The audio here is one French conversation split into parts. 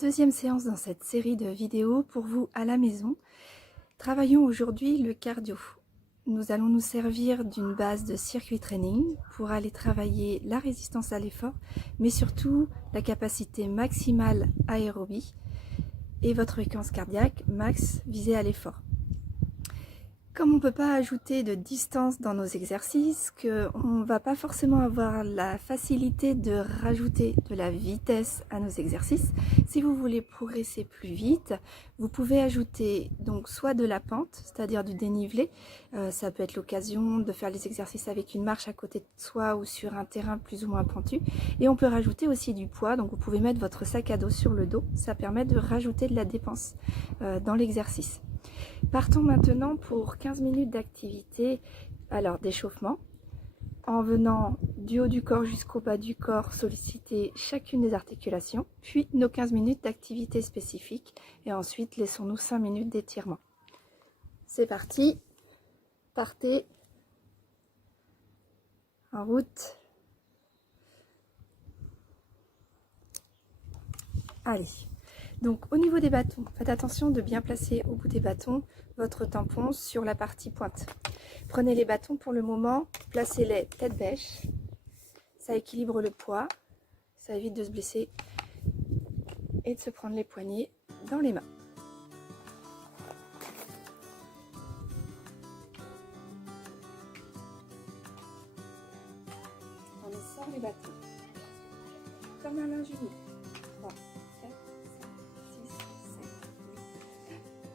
deuxième séance dans cette série de vidéos pour vous à la maison. Travaillons aujourd'hui le cardio. Nous allons nous servir d'une base de circuit training pour aller travailler la résistance à l'effort, mais surtout la capacité maximale aérobie et votre fréquence cardiaque max visée à l'effort. Comme on ne peut pas ajouter de distance dans nos exercices, qu'on ne va pas forcément avoir la facilité de rajouter de la vitesse à nos exercices, si vous voulez progresser plus vite, vous pouvez ajouter donc soit de la pente, c'est-à-dire du dénivelé, ça peut être l'occasion de faire les exercices avec une marche à côté de soi ou sur un terrain plus ou moins pentu, et on peut rajouter aussi du poids, donc vous pouvez mettre votre sac à dos sur le dos, ça permet de rajouter de la dépense dans l'exercice. Partons maintenant pour 15 minutes d'activité, alors d'échauffement, en venant du haut du corps jusqu'au bas du corps, solliciter chacune des articulations, puis nos 15 minutes d'activité spécifique, et ensuite laissons-nous 5 minutes d'étirement. C'est parti, partez, en route. Allez. Donc au niveau des bâtons, faites attention de bien placer au bout des bâtons votre tampon sur la partie pointe. Prenez les bâtons pour le moment, placez-les tête bêche, ça équilibre le poids, ça évite de se blesser et de se prendre les poignets dans les mains. On sort les bâtons, comme un linge uni. 3, 4, 5, 6, 7,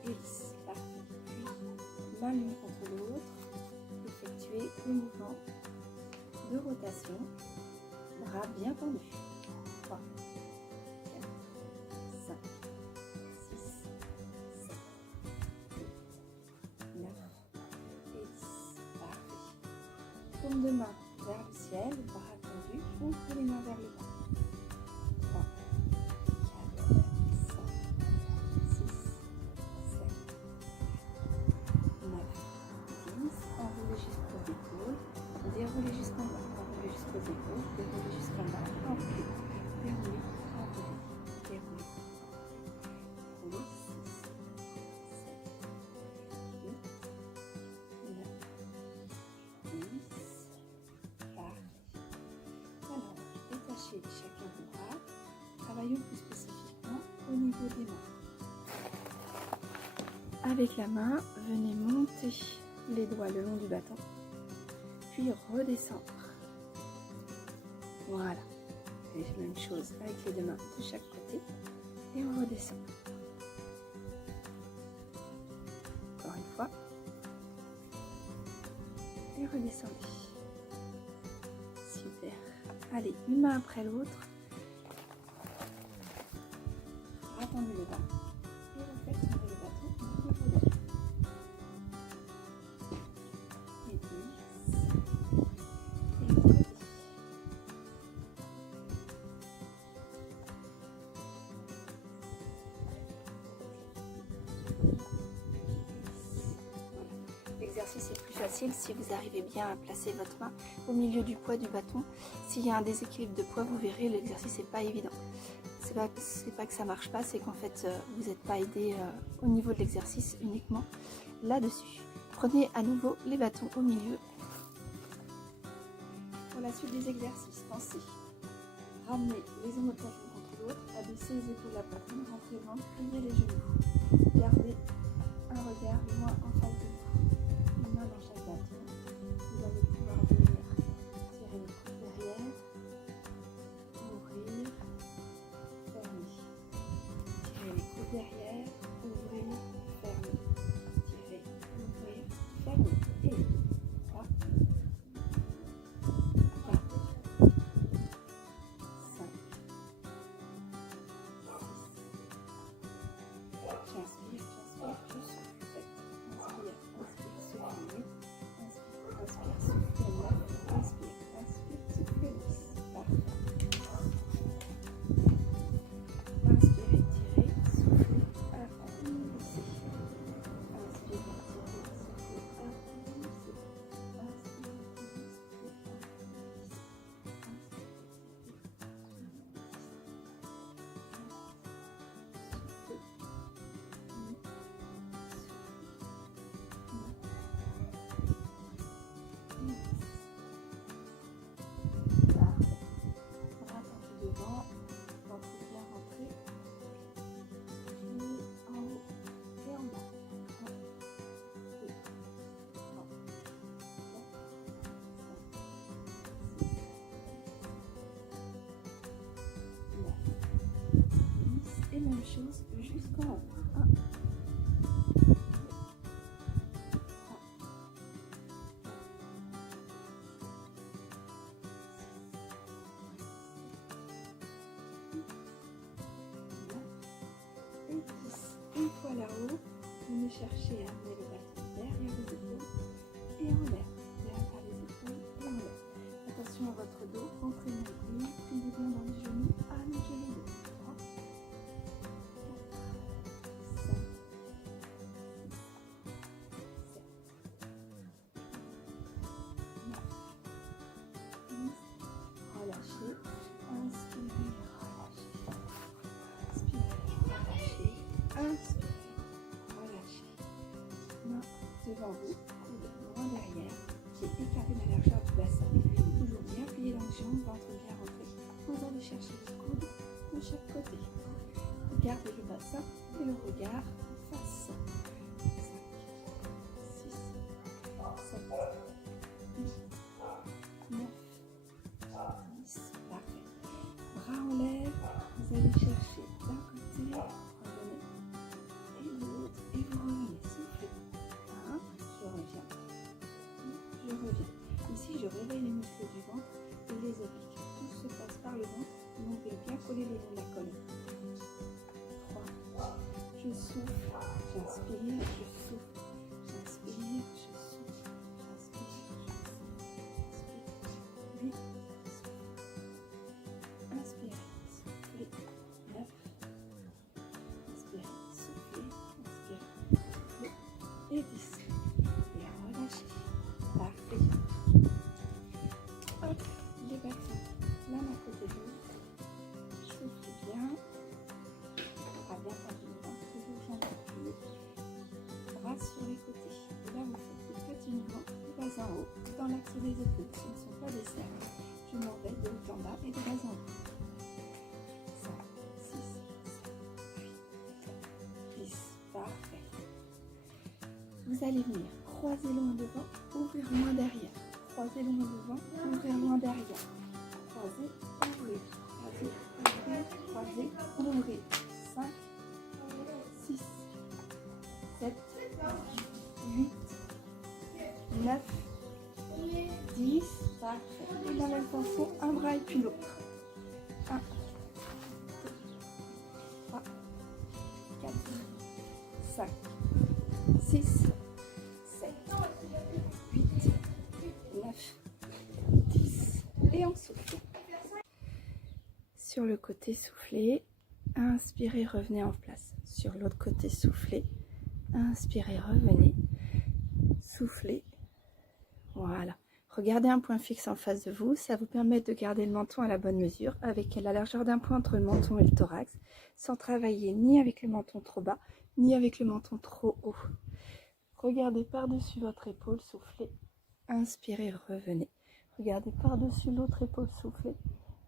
8, et 10. Parfait. Puis, main l'une contre l'autre, effectuez le mouvement de rotation, bras bien tendus. 3, 4, 5, 6, 7, 8, 9 et 10. Parfait. Paume de main vers le ciel, bras tendus, ouvrez les mains vers le bas. 3, 4, 5, 6, 7, 9, 10. Enroulez jusqu'aux épaules, déroulez jusqu'en bas, enroulez jusqu'aux épaules, déroulez jusqu'en bas, enroulez, déroulez, enroulez, déroulez, enroulez, 6, 7, 8, 9, 10. Parfait. Alors, détachez chacun des bras. Travaillons plus spécifiquement au niveau des mains. Avec la main, venez monter les doigts le long du bâton, puis redescendre. Voilà. Et la même chose avec les deux mains de chaque côté et on redescend. Encore une fois. Et redescendez. Super. Allez, une main après l'autre. Attendez le bas et refaites tomber le bâton au niveau de l'œil. Et 10. Et le côté. L'exercice est plus facile si vous arrivez bien à placer votre main au milieu du poids du bâton. S'il y a un déséquilibre de poids, vous verrez, l'exercice n'est pas évident. C'est pas que ça marche pas, c'est qu'en fait vous n'êtes pas aidé au niveau de l'exercice, uniquement là-dessus. Prenez à nouveau les bâtons au milieu. Pour la suite des exercices, pensez ramener les omoplates l'une contre l'autre, abaisser les épaules à la poitrine, rentrez le ventre, pliez les genoux. Gardez un regard loin en face de vous. Une main dans chaque bâton. Vous allez pouvoir venir tirer les coudes derrière, ouvrir, fermer. Tirez les coudes derrière, ouvrir, fermer. Tirez, ouvrir, fermer. Et 3, 4, 5, 6, 7, 8, 9, 10. Inspire, je souffle. Inspire. même chose jusqu'en haut. 1, 2, 10. Une fois là-haut, venez chercher à amener le bâton derrière les épaules et en l'air. Derrière les épaules et en l'air. Attention à votre dos, rentrez le nombril, pliez bien dans les genoux, allongez le dos. 3, 4, 5, 6, 7, 9, 10. Relâchez. Inspirez, relâchez. Inspirez, relâchez. Inspirez, relâchez. Main devant vous, coude loin derrière, pied écarté de la largeur du bassin. Toujours bien plié dans les jambes, ventre bien rentré. Vous allez chercher les coudes de chaque côté. Regardez le bassin et le regard en face. 5, 6, 7, 8, 9, 10. Parfait. Bras en l'air, vous allez chercher d'un côté, revenez, et de l'autre, et vous revenez. Soufflez. 1, je reviens. 2, je reviens. Ici, je réveille les muscles du ventre et les obliques. Tout se passe par le ventre, l'ombilic bien collé le long de la colonne. 3, je souffle, j'inspire, je souffle, j'inspire, je souffle, j'inspire, je souffle, j'inspire. 8, inspirez, soufflez. 9, inspirez, soufflez, inspirez, soufflez. Et 10. Et relâchez. Parfait. Hop, les bâtons l'un à côté de l'autre. Soufflez bien. Bras bien tendu devant, toujours jambes appuyées. Bras sur les côtés. Et là, vous faites des petits mouvements de bas en haut, dans l'axe des épaules. Ce ne sont pas des cercles. Je m'en vais de haut en bas et de bas en haut. 5, 6, 7, 8, 10. Parfait. Vous allez venir croiser loin devant, ouvrir loin derrière. Croiser loin devant, ouvrir loin derrière. Croiser, ouvrir. Croiser, ouvrir. Croiser, ouvrir. 5, 6, 7, 8, 9, 10. Parfait. Et la même façon, un bras et puis l'autre. 1, 2, 3, 4, 5, 6, 7, 8, 9, 10. Et on souffle. Sur le côté, soufflez. Inspirez, revenez en place. Sur l'autre côté, soufflez. Inspirez, revenez. Soufflez. Voilà. Regardez un point fixe en face de vous. Ça vous permet de garder le menton à la bonne mesure, avec la largeur d'un point entre le menton et le thorax, sans travailler ni avec le menton trop bas, ni avec le menton trop haut. Regardez par-dessus votre épaule, soufflez. Inspirez, revenez. Regardez par-dessus l'autre épaule, soufflez.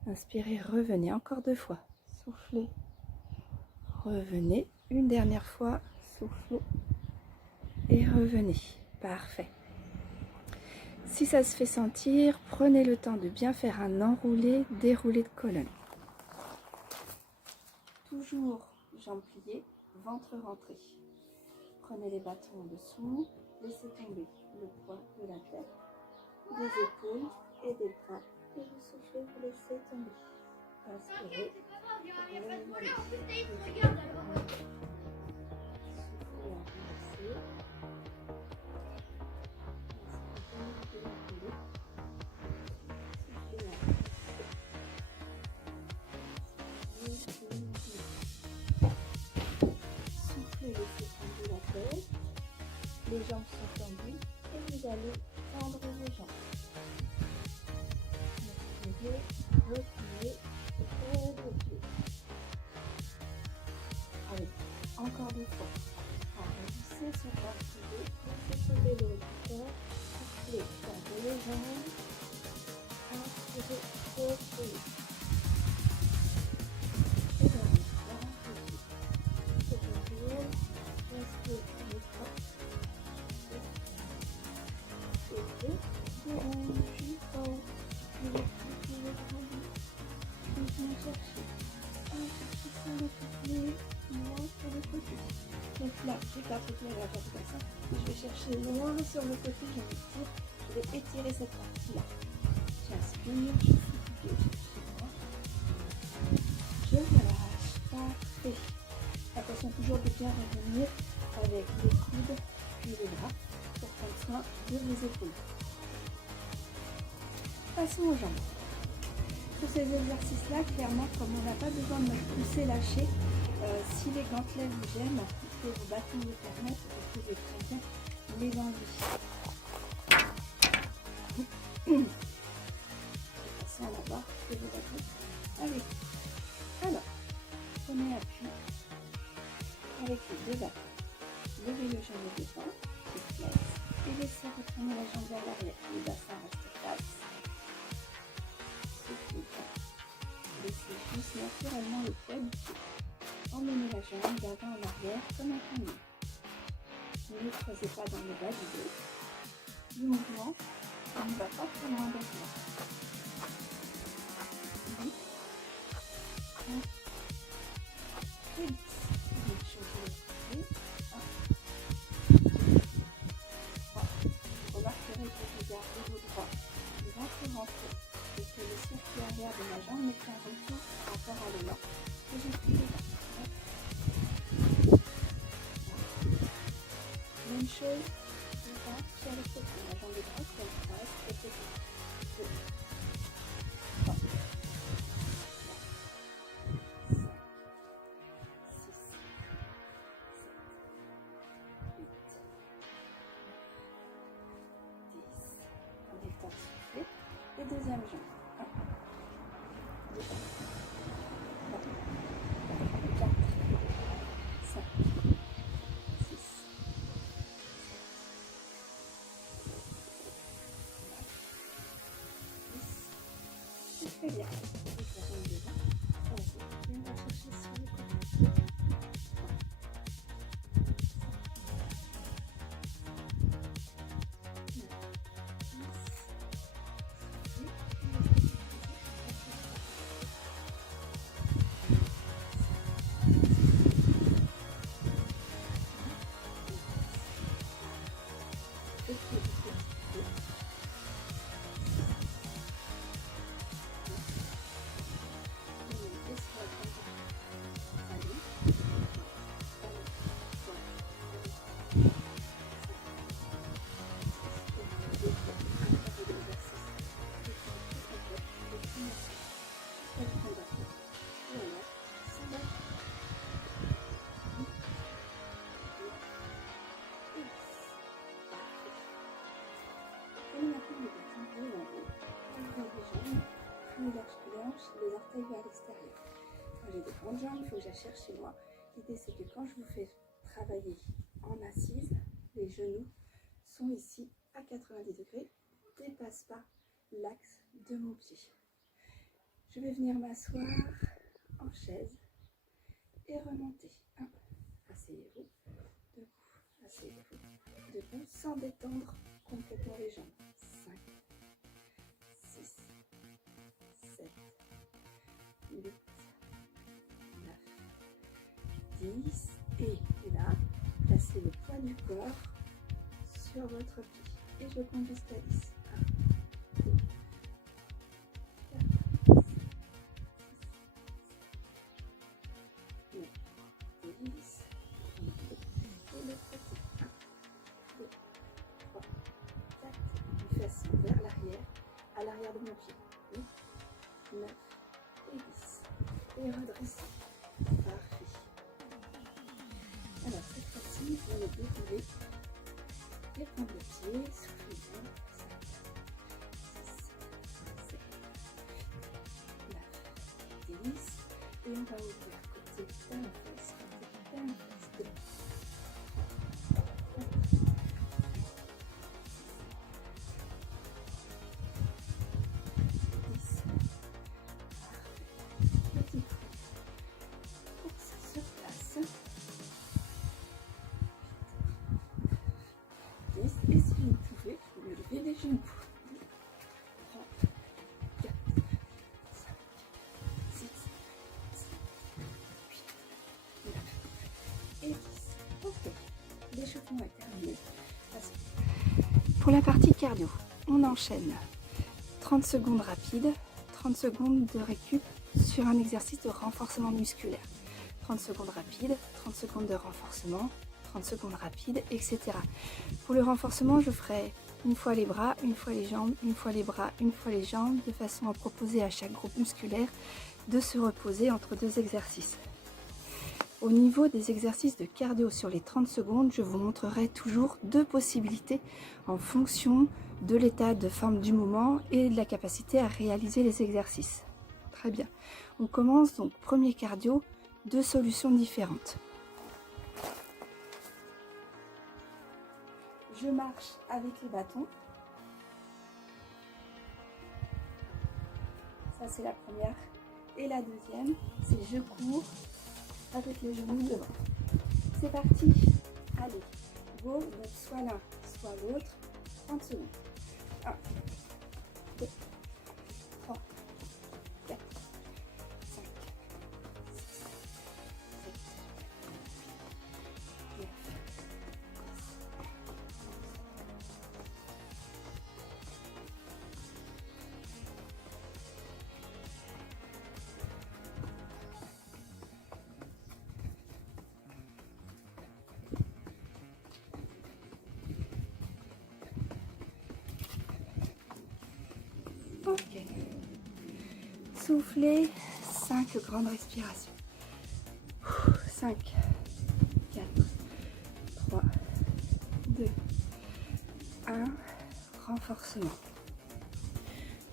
Inspirez, revenez. Encore 2 fois. Soufflez. Revenez. Une dernière fois. Soufflez. Et revenez. Parfait. Si ça se fait sentir, prenez le temps de bien faire un enroulé, déroulé de colonne. Toujours jambes pliées, ventre rentré. Prenez les bâtons en dessous, laissez tomber le poids de la tête, des épaules et des bras. Et vous soufflez, vous laissez tomber. Inspirez. Revenez. Soufflez, enroulez. Soufflez, laissez tomber la tête. Les jambes sont tendues et vous allez tendre vos jambes. Repliez, repliez, repliez. Allez, encore 2 fois. Arrondissez sur votre pied, laissez tomber le haut du corps. Soufflez, tendez les jambes. Inspirez, repliez. Et dernière fois, c'est toujours. Inspirez, les bras. appliquer la jambe comme ça. Je vais chercher loin sur le côté, je vais étirer cette partie-là. J'inspire, je fous du dos, je relâche, parfait. Attention toujours de bien revenir avec les coudes puis les bras pour prendre soin de vos épaules. Passons aux jambes. Pour ces exercices-là, clairement, comme on n'a pas besoin de me pousser, lâcher, si les gantelets vous gênent, que vos bâtons vous permettent, vous pouvez très bien les enlever. Passez en avant de vos bâtons avec vous. Alors, prenez appui avec les deux bâtons. Levez le genou devant, et flex, et laissez retourner la jambe vers l'arrière. Le bassin reste fixe. Laissez juste naturellement le poids du pied. Emmenez la jambe d'avant en arrière comme un panier. Ne creusez pas dans le bas du dos. Le mouvement ne va pas très loin derrière. 8, 9, et 10. Vous changez le côté. 1, 2, 3. Vous remarquerez que je garde le dos droit. Le ventre rentré. Et que le circuit arrière de ma jambe met un retour par rapport à l'élan que j'ai pris devant. Même chose, sur le côté, la jambe droite, elle reste côté. 2, 3, 4, 5, 6, 7, 8, 10. Prenez le temps de souffler. Et deuxième jambe. 1, 2, 3, 4, 5, 6, 10. Très bien. Avec la jambe devant. Vas-y. Et on va chercher sur le côté. Les orteils vers l'extérieur. Quand j'ai des grandes jambes, il faut que j'aille chercher moi. L'idée c'est que quand je vous fais travailler en assise, les genoux sont ici à 90 degrés, ne dépassent pas l'axe de mon pied. Je vais venir m'asseoir en chaise et remonter. 1, asseyez-vous, debout, asseyez-vous, debout, sans détendre complètement les jambes. 5, 6, 7, 8, 9, 10. Et là, placez le poids du corps sur votre pied. Et je compte jusqu'à 10. 1, 2, 4, 5, 6, 7, 8, 9, 10. Et l'autre côté. 1, 2, 3, 4. Une fesse vers l'arrière, à l'arrière de mon pied. 8, 9 et 10. Et redressez. Parfait. Alors cette fois-ci, vous allez dérouler et prendre le pied, soufflez bien. 5, 6, 7, 8, 9, 10. Et on va ouvrir côté d'un fesse, côté d'un fesse. 2, 3, 4, 10. Petit coup. Pour que ça se place. 10. Et si vous pouvez, vous levez les genoux. 3, 4, 5, 6, 7, 8, 9, Pour la partie cardio, on enchaîne 30 secondes rapides, 30 secondes de récup sur un exercice de renforcement musculaire. 30 secondes rapides, 30 secondes de renforcement, 30 secondes rapides, etc. Pour le renforcement, je ferai une fois les bras, une fois les jambes, une fois les bras, une fois les jambes, de façon à proposer à chaque groupe musculaire de se reposer entre deux exercices. Au niveau des exercices de cardio sur les 30 secondes, je vous montrerai toujours deux possibilités en fonction de l'état de forme du moment et de la capacité à réaliser les exercices. Très bien. On commence donc premier cardio, deux solutions différentes. Je marche avec les bâtons. Ça c'est la première. Et la deuxième, c'est je cours avec les genoux devant. C'est parti. Allez, go, donc soit l'un, soit l'autre. 30 secondes. 1, 2, 3, 4, 5, 6, 7, 8, 9, 10. Ok. Soufflez 5 grandes respirations. 5, 4, 3, 2, 1. Renforcement.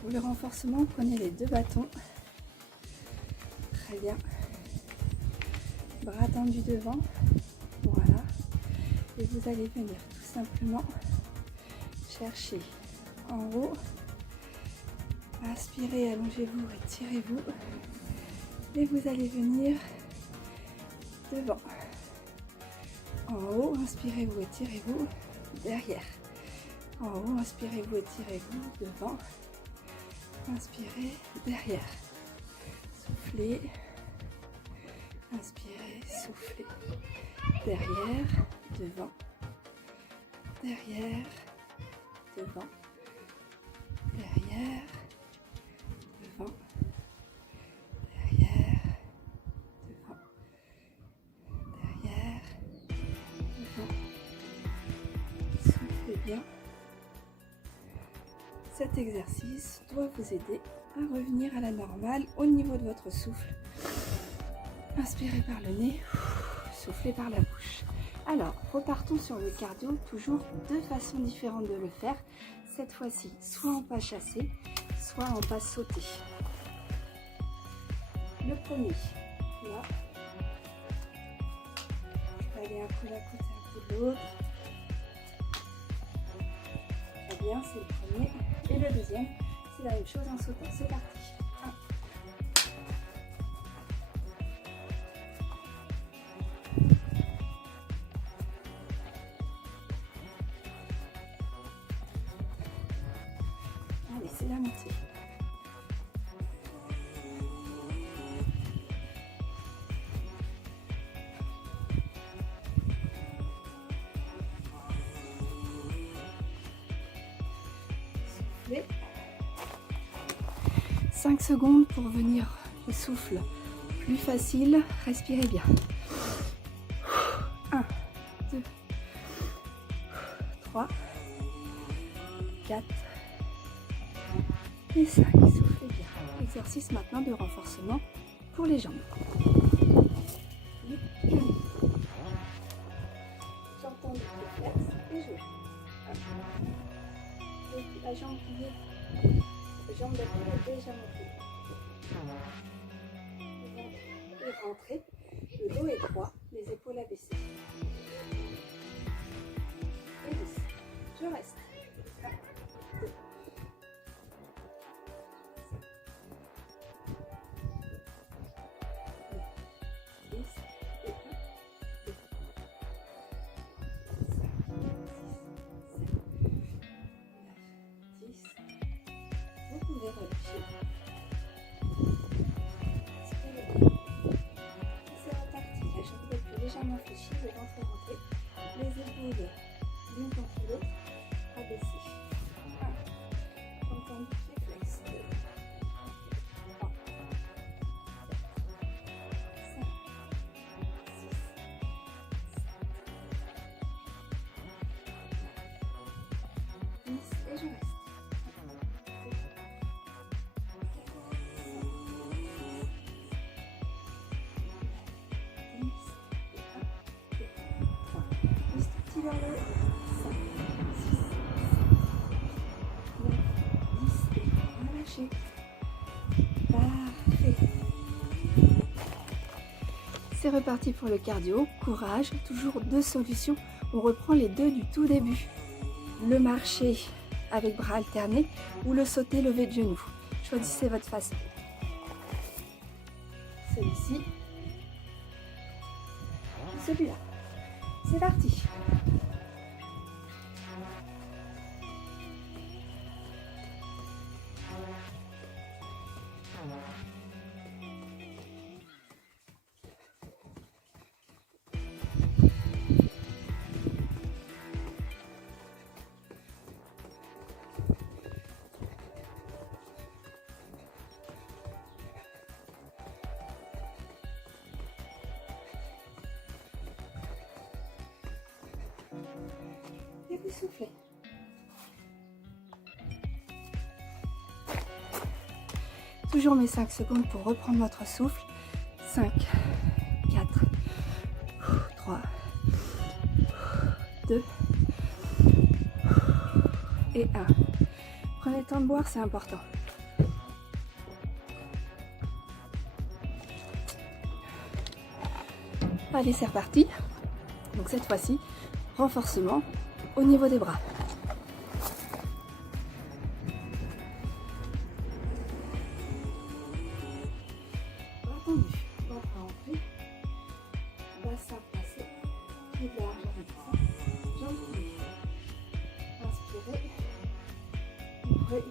Pour le renforcement, prenez les deux bâtons. Très bien. Bras tendus devant. Voilà. Et vous allez venir tout simplement chercher en haut. Inspirez, allongez-vous, étirez-vous. Et vous allez venir devant. En haut, inspirez-vous, étirez-vous. Derrière. En haut, inspirez-vous, étirez-vous. Devant. Inspirez, derrière. Soufflez. Inspirez, soufflez. Derrière, devant. Derrière, devant. Derrière, devant. Derrière, devant. Derrière, devant. Soufflez bien. Cet exercice doit vous aider à revenir à la normale au niveau de votre souffle. Inspirez par le nez, soufflez par la bouche. Alors, repartons sur le cardio, toujours deux façons différentes de le faire. Cette fois-ci, soit en pas chassé, soit en pas sauté. Le premier, là. Je vais aller un peu d'un côté, un peu de l'autre. Très bien, c'est le premier. Et le deuxième, c'est la même chose en sautant. C'est parti. 1. Allez, c'est la montée. Soufflez. 5 secondes pour venir le souffle plus facile. Respirez bien. 1, 2, 3, 4 et 5. Soufflez bien. Exercice maintenant de renforcement pour les jambes. J'entends le réflexe et je la jambe pliée, la jambe d'appui légèrement pliée. Et rentrez, le dos est droit, les épaules abaissées. Et 10. Je reste. 1, 2, 10 et 1, 2, 5, 6, 7, 9, 10. Vous pouvez relâcher. Inspirez bien. C'est reparti. La jambe d'appui légèrement fléchie, le ventre rentré. Les épaules l'une contre l'autre. vers le haut. 5, 6, 7, 9, 10 et relâchez. Parfait. C'est reparti pour le cardio. Courage, toujours 2 solutions. On reprend les 2 du tout début. Le marcher avec bras alternés ou le sauter levé de genoux. Choisissez votre façon. Celui-ci. Celui-là. C'est parti. Et vous soufflez. Toujours mes 5 secondes pour reprendre votre souffle. 5, 4, 3, 2 et 1. Prenez le temps de boire, c'est important. Allez, c'est reparti. Donc cette fois-ci, renforcement au niveau des bras. Attendu, ventre rentré, bassin placé, pied large avec ça, jambes pliées. Inspirez, ouvrez,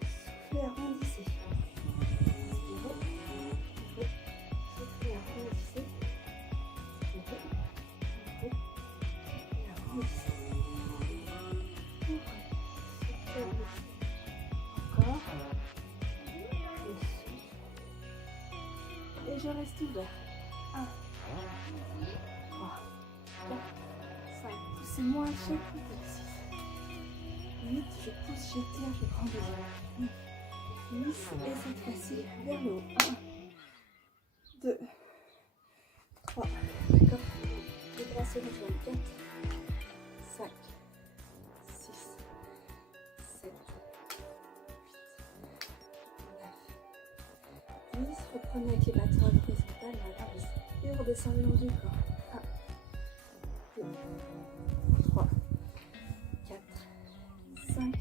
soufflez, arrondissez. Inspirez, ouvrez, soufflez, arrondissez. Ouvrez, ouvrez, soufflez, arrondissez. Encore. Et je reste ouvert. 1, 3, 4, 5. Poussez-moi à chaque exercice. 8, je pousse, j'étire, je prends 2. 10 et cette fois-ci vers le haut. 1, 2, 3. D'accord. Les bras se rejoignent. 4, 5, 6, 7, 8, 9, 10. Reprenez avec les battants horizontales, et redescendez le long du corps. 1, 2, 3, 4, 5.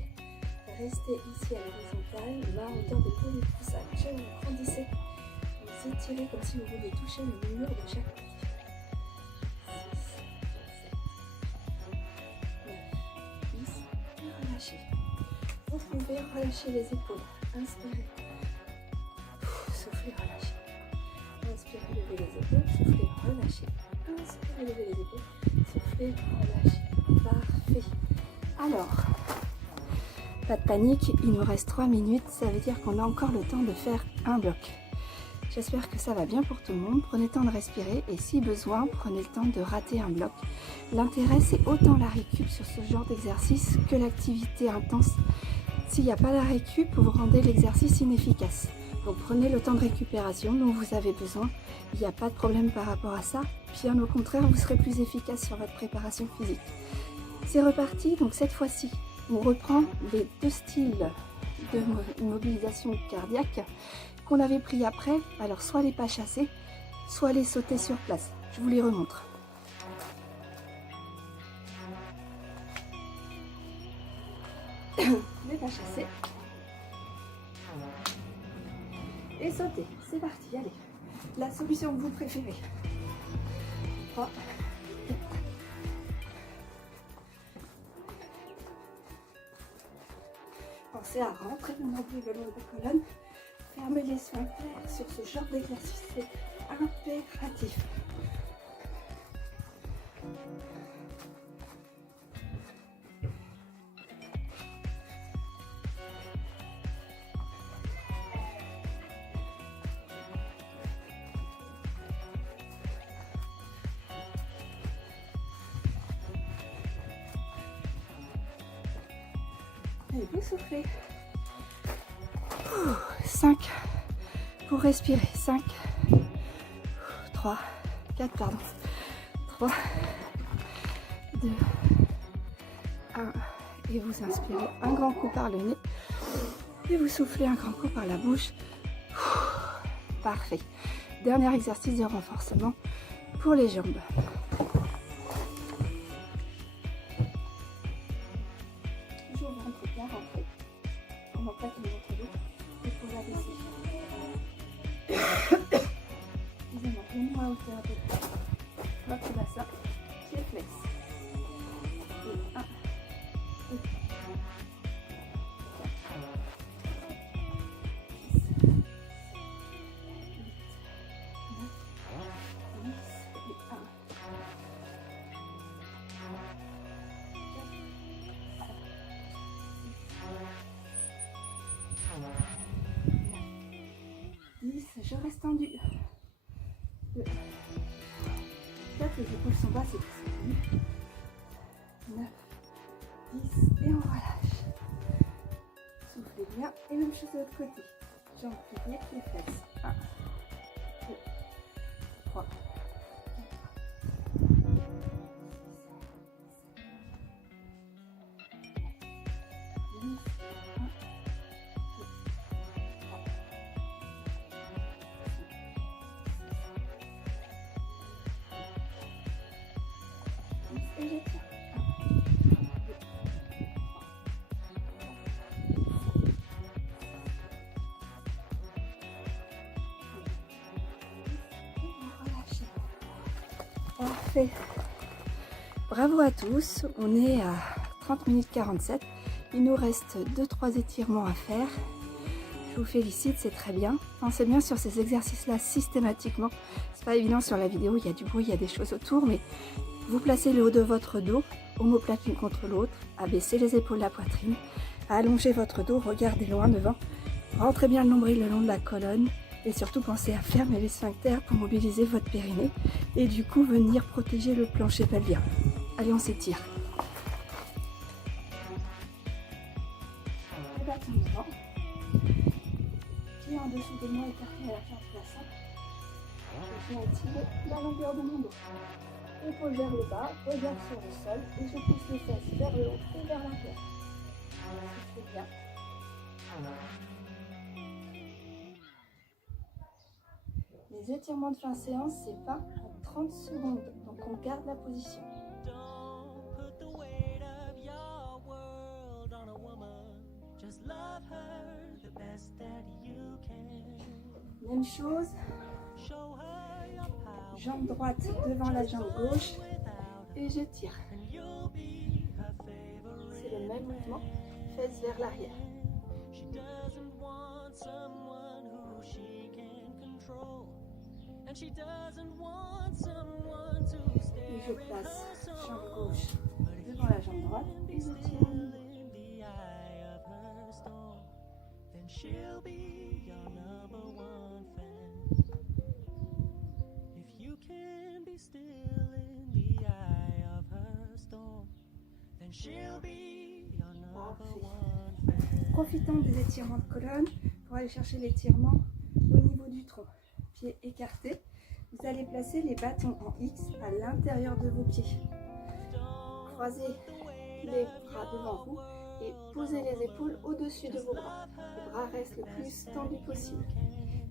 Restez ici à l'horizontale, là en hauteur de tous les pouces à chaque vous grandissez. Vous étirez comme si vous vouliez toucher le mur de chaque pied. 6, 7, 9, 10 et relâchez. Vous pouvez relâcher les épaules. Inspirez. Soufflez, relâchez. Inspirez, levez les épaules. Soufflez, relâchez. Inspirez, levez les épaules. Soufflez, relâchez. Parfait. Alors, pas de panique, il nous reste 3 minutes. Ça veut dire qu'on a encore le temps de faire un bloc. J'espère que ça va bien pour tout le monde. Prenez le temps de respirer et si besoin, prenez le temps de rater un bloc. L'intérêt, c'est autant la récup sur ce genre d'exercice que l'activité intense. S'il n'y a pas la récup, vous rendez l'exercice inefficace. Donc prenez le temps de récupération dont vous avez besoin. Il n'y a pas de problème par rapport à ça. Bien au contraire, vous serez plus efficace sur votre préparation physique. C'est reparti. Donc cette fois-ci, on reprend les 2 styles de mobilisation cardiaque qu'on avait pris après. Alors soit les pas chassés, soit les sauter sur place. Je vous les remontre. Les pas chassés. Et sauter. C'est parti, allez. La solution que vous préférez. 3, 4. Pensez à rentrer le nombril le long de la colonne. Fermez les sphincters sur ce genre d'exercice. C'est impératif. Et vous soufflez. 5 pour respirer. 5, 3, 4, pardon. 3, 2, 1. Et vous inspirez un grand coup par le nez. Et vous soufflez un grand coup par la bouche. Parfait. Dernier exercice de renforcement pour les jambes. Toujours ventre bien rentré. On en plaque le ventre dos. Et pour la baisser. Excusez-moi, venez-moi à hauteur de votre bassin. Pied flex. Et 1, 2, 3, 10, je reste tendu. 2, 4, les épaules sont basses et descendues. 9, 10 et on relâche. Soufflez bien et même chose de l'autre côté. Jambes pliées, pieds flex. 1, 2, 3, 4, 10, 1, 2, 3, 10 et je tiens. Parfait. Bravo à tous. On est à 30 minutes 47. Il nous reste 2-3 étirements à faire. Je vous félicite, c'est très bien. Pensez bien sur ces exercices-là systématiquement. C'est pas évident sur la vidéo, il y a du bruit, il y a des choses autour, mais vous placez le haut de votre dos, omoplate l'une contre l'autre, abaissez les épaules, la poitrine, allongez votre dos, regardez loin devant, rentrez bien le nombril le long de la colonne et surtout pensez à fermer les sphincters pour mobiliser votre périnée et du coup venir protéger le plancher pelvien. Allez, on s'étire. Le bâton devant, pied en dessous de moi écarté à la fin du bassin. Je viens étirer la longueur de mon dos. Épaule vers le bas, regard sur le sol et je pousse les fesses vers le haut et vers l'arrière. C'est bien. Les étirements de fin de séance, c'est 20 à 30 secondes, donc on garde la position. Même chose, jambe droite devant la jambe gauche et je tire. C'est le même mouvement, fesses vers l'arrière. Et je place jambe gauche devant la jambe droite et je tire. Parfait. Profitons des étirements de colonne pour aller chercher l'étirement au niveau du tronc. Pieds écartés. Vous allez placer les bâtons en X à l'intérieur de vos pieds. Croisez les bras devant vous et posez les épaules au-dessus de vos bras. Les bras restent le plus tendus possible.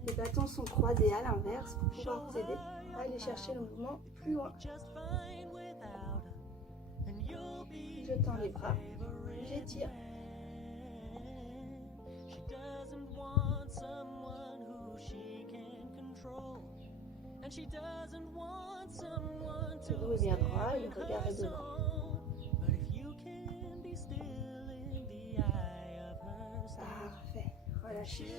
Les bâtons sont croisés à l'inverse pour pouvoir vous aider à aller chercher le mouvement plus loin. Je tends les bras, j'étire. Le dos est bien droit, le regard est devant. Parfait, relâchez.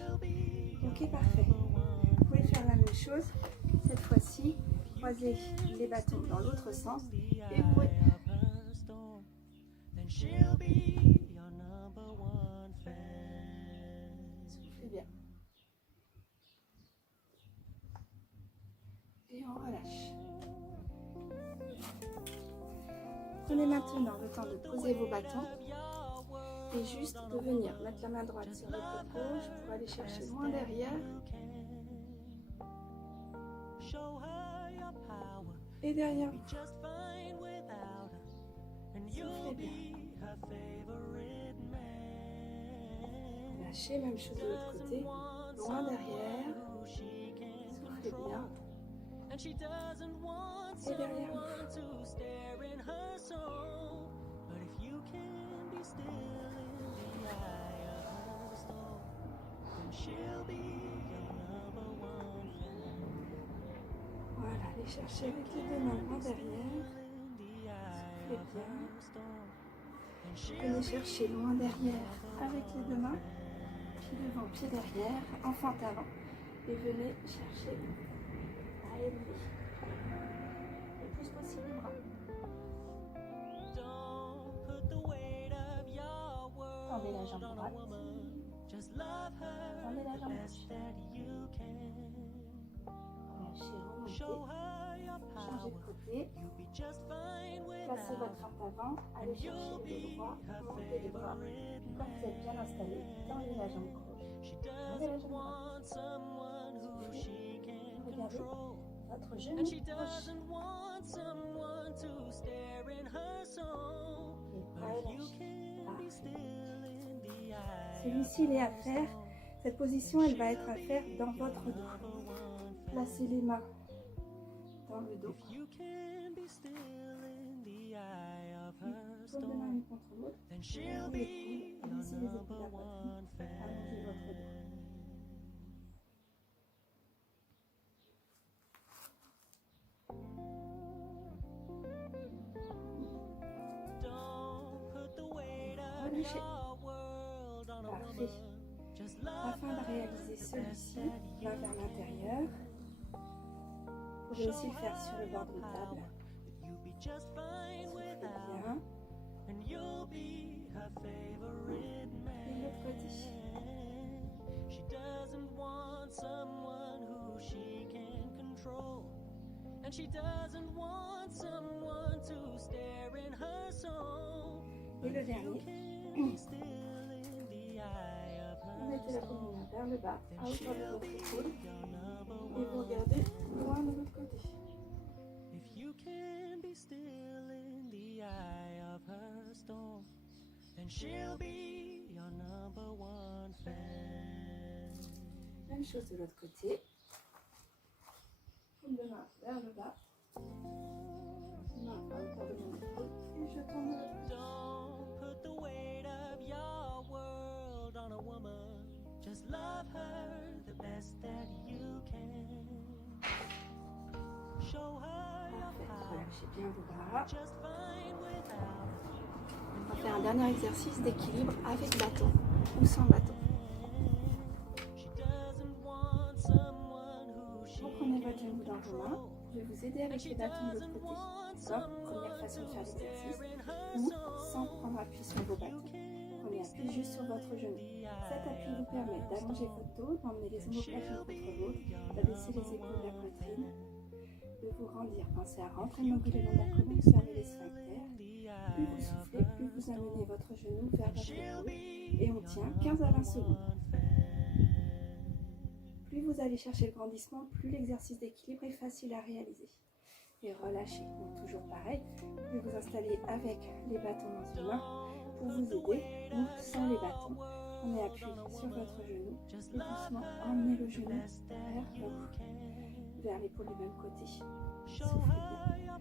Ok, parfait. Vous pouvez faire la même chose. Cette fois-ci, croisez les bâtons dans l'autre sens et vous pouvez... Soufflez bien. Et on relâche. Prenez maintenant le temps de poser vos bâtons et juste de venir mettre la main droite sur l'épaule gauche pour aller chercher loin derrière. Et derrière vous. Soufflez bien. Lâchez, même chose de l'autre côté. Loin derrière. Soufflez bien. Et derrière vous. Voilà, allez chercher avec les deux mains loin derrière. Soufflez bien. Venez chercher loin derrière avec les deux mains. Pied devant, pied derrière, enfant avant. Et venez chercher à élever le plus possible les bras. Tendez la jambe droite. Tendez la jambe gauche. Relâchez, remontez. Changez de côté. Placez votre frappe avant. Allez chercher le droit. Montez les bras. Quand vous êtes bien installé, tendez la jambe gauche. Tendez la jambe droite. Regardez votre genou gauche. Et relâchez. Celui-ci, il est à faire. Cette position, elle va être à faire dans votre dos. Placez les mains dans le dos. Paume de main une contre l'autre. Allongez les épaules, laissez les épaules à la poitrine. Allongez votre dos. Relâchez. Parfait. Afin de réaliser celui-ci, main vers l'intérieur. Vous pouvez aussi le faire sur le bord d'une table. Soufflez bien. Et de l'autre côté. Et le dernier. Vous mettez la paume de main vers le bas, à hauteur de votre épaule. Et vous regardez loin de l'autre côté. Même chose de l'autre côté. Paume de main vers le bas. Main à hauteur de mon épaule. Et je tourne de l'autre côté. Relâchez bien vos bras. On va faire un dernier exercice d'équilibre avec bâton ou sans bâton. Vous prenez votre genou dans vos mains. Je vais vous aider avec les bâtons de l'autre côté. D'accord ? Première façon de faire l'exercice. Ou sans prendre appui sur vos bâtons. Prenez appui juste sur votre genou. Cet appui vous permet d'allonger votre dos, d'emmener les omoplates l'une contre l'autre, d'abaisser les épaules de la poitrine, de vous rendir. Pensez à rentrer le nombril le long de la colonne, fermer les sphincters. Plus vous soufflez, plus vous amenez votre genou vers votre épaule. Et on tient 15 à 20 secondes. Plus vous allez chercher le grandissement, plus l'exercice d'équilibre est facile à réaliser. Et relâchez. Donc toujours pareil, plus vous installez avec les bâtons dans une main pour vous aider, ou sans les bâtons. Prenez appui sur votre genou et doucement emmenez le genou vers le haut, vers l'épaule du même côté. Soufflez bien.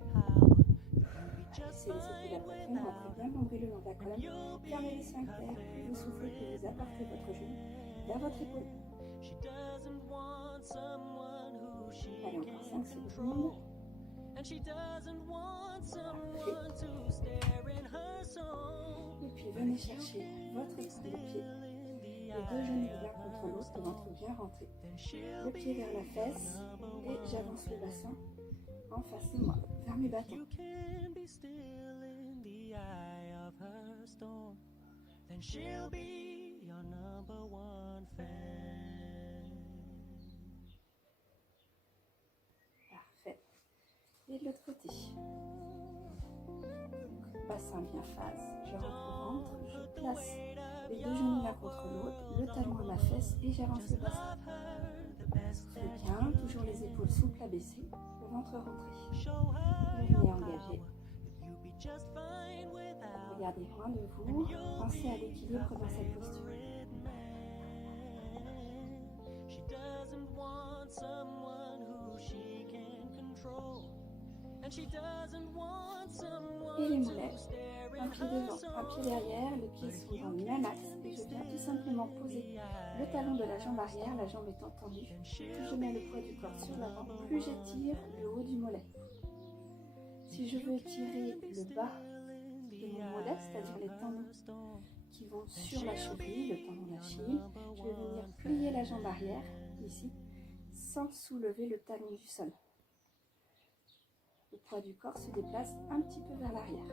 Laissez les épaules à la poitrine, rentrez bien l'ombril le long de la colonne. Fermez les sphincters, plus vous soufflez, plus vous apportez votre genou vers votre épaule. Allez, encore 5 secondes. Parfait. Et puis venez chercher votre épaule de pied. Les deux genoux l'un contre l'autre, le ventre bien rentré. Le pied vers la fesse et j'avance le bassin en face de moi, vers mes bâtons. Parfait. Et de l'autre côté. Bassin bien face, je rentre au ventre, je place les deux genoux l'un contre l'autre, le talon à ma fesse et j'avance le bassin. Soufflez bien, toujours les épaules souples abaissées, le ventre rentré. Venez engager. Regardez loin de vous, pensez à l'équilibre dans cette posture. Et les mollets, un pied devant, un pied derrière, les pieds sont dans le même axe et je viens tout simplement poser le talon de la jambe arrière, la jambe étant tendue. Plus je mets le poids du corps sur l'avant, plus j'étire le haut du mollet. Si je veux étirer le bas de mon mollet, c'est-à-dire les tendons qui vont sur la cheville, le tendon d'Achille, je vais venir plier la jambe arrière, ici, sans soulever le talon du sol. Le poids du corps se déplace un petit peu vers l'arrière.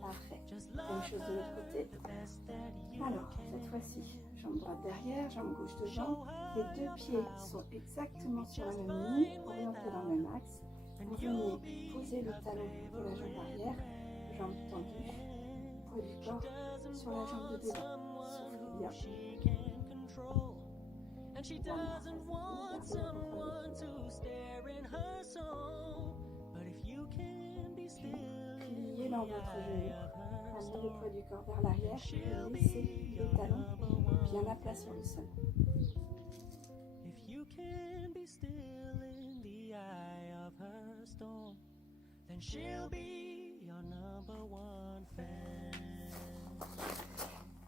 Parfait. Même chose de l'autre côté. Alors, cette fois-ci, jambe droite derrière, jambe gauche devant. Les deux pieds sont exactement sur la même ligne, orientés dans le même axe. Vous venez poser le talon de la jambe arrière, jambe tendue, poids du corps sur la jambe de devant. Soufflez bien. Pliez dans votre genou, amenez le poids du corps vers l'arrière et laissez le talon bien à plat sur le sol.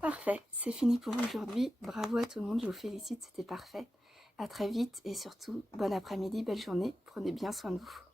Parfait, c'est fini pour aujourd'hui. Bravo à tout le monde, je vous félicite, c'était parfait. À très vite et surtout, bon après-midi, belle journée. Prenez bien soin de vous.